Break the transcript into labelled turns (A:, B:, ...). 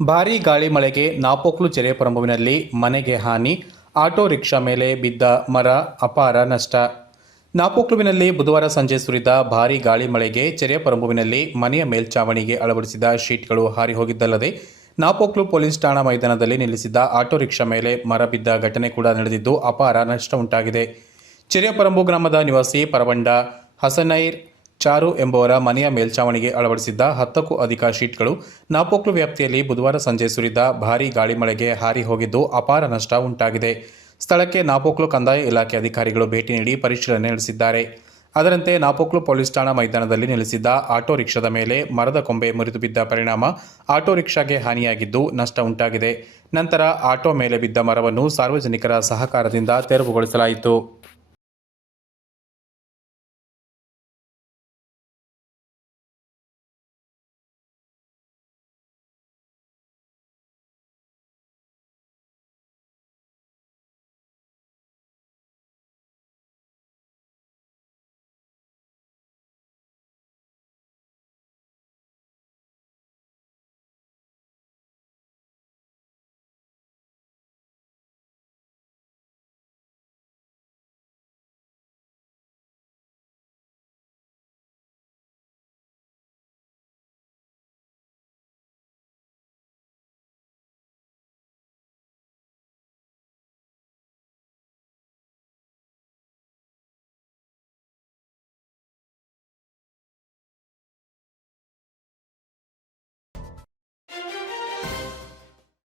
A: ಭಾರೀ ಗಾಳಿ ಮಳೆಗೆ ನಾಪೋಕ್ಲು ಚೆರೆ ಪರಂಬುವಿನಲ್ಲಿ ಮನೆಗೆ ಹಾನಿ, ಆಟೋ ರಿಕ್ಷಾ ಮೇಲೆ ಬಿದ್ದ ಮರ ಅಪಾರ ನಷ್ಟ. ನಾಪೋಕ್ಲುವಿನಲ್ಲಿ ಬುಧವಾರ ಸಂಜೆ ಸುರಿದ ಭಾರೀ ಗಾಳಿ ಮಳೆಗೆ ಚೆರೆ ಪರಂಬುವಿನಲ್ಲಿ ಮನೆಯ ಮೇಲ್ಚಾವಣಿಗೆ ಅಳವಡಿಸಿದ ಶೀಟ್ಗಳು ಹಾರಿ ಹೋಗಿದ್ದಲ್ಲದೆ, ನಾಪೋಕ್ಲು ಪೊಲೀಸ್ ಠಾಣಾ ಮೈದಾನದಲ್ಲಿ ನಿಲ್ಲಿಸಿದ್ದ ಆಟೋ ರಿಕ್ಷಾ ಮೇಲೆ ಮರ ಬಿದ್ದ ಘಟನೆ ಕೂಡ ನಡೆದಿದ್ದು ಅಪಾರ ನಷ್ಟ ಉಂಟಾಗಿದೆ. ಚೆರೆಪರಂಬು ಗ್ರಾಮದ ನಿವಾಸಿ ಪರವಂಡ ಹಸನೈರ್ ಚಾರು ಎಂಬುವರ ಮನೆಯ ಮೇಲ್ಚಾವಣಿಗೆ ಅಳವಡಿಸಿದ್ದ ಹತ್ತಕ್ಕೂ ಅಧಿಕ ಶೀಟ್ಗಳು ನಾಪೋಕ್ಲು ವ್ಯಾಪ್ತಿಯಲ್ಲಿ ಬುಧವಾರ ಸಂಜೆ ಸುರಿದ ಭಾರೀ ಗಾಳಿ ಮಳೆಗೆ ಹಾರಿ ಹೋಗಿದ್ದು ಅಪಾರ ನಷ್ಟ ಉಂಟಾಗಿದೆ. ಸ್ಥಳಕ್ಕೆ ನಾಪೋಕ್ಲು ಕಂದಾಯ ಇಲಾಖೆ ಅಧಿಕಾರಿಗಳು ಭೇಟಿ ನೀಡಿ ಪರಿಶೀಲನೆ ನಡೆಸಿದ್ದಾರೆ. ಅದರಂತೆ ನಾಪೋಕ್ಲು ಪೊಲೀಸ್ ಠಾಣಾ ಮೈದಾನದಲ್ಲಿ ನೆಲೆಸಿದ್ದ ಆಟೋ ರಿಕ್ಷಾದ ಮೇಲೆ ಮರದ ಕೊಂಬೆ ಮುರಿದು ಬಿದ್ದ ಪರಿಣಾಮ ಆಟೋ ರಿಕ್ಷಾಗೆ ಹಾನಿಯಾಗಿದ್ದು ನಷ್ಟ ಉಂಟಾಗಿದೆ. ನಂತರ ಆಟೋ ಮೇಲೆ ಬಿದ್ದ ಮರವನ್ನು ಸಾರ್ವಜನಿಕರ ಸಹಕಾರದಿಂದ ತೆರವುಗೊಳಿಸಲಾಯಿತು.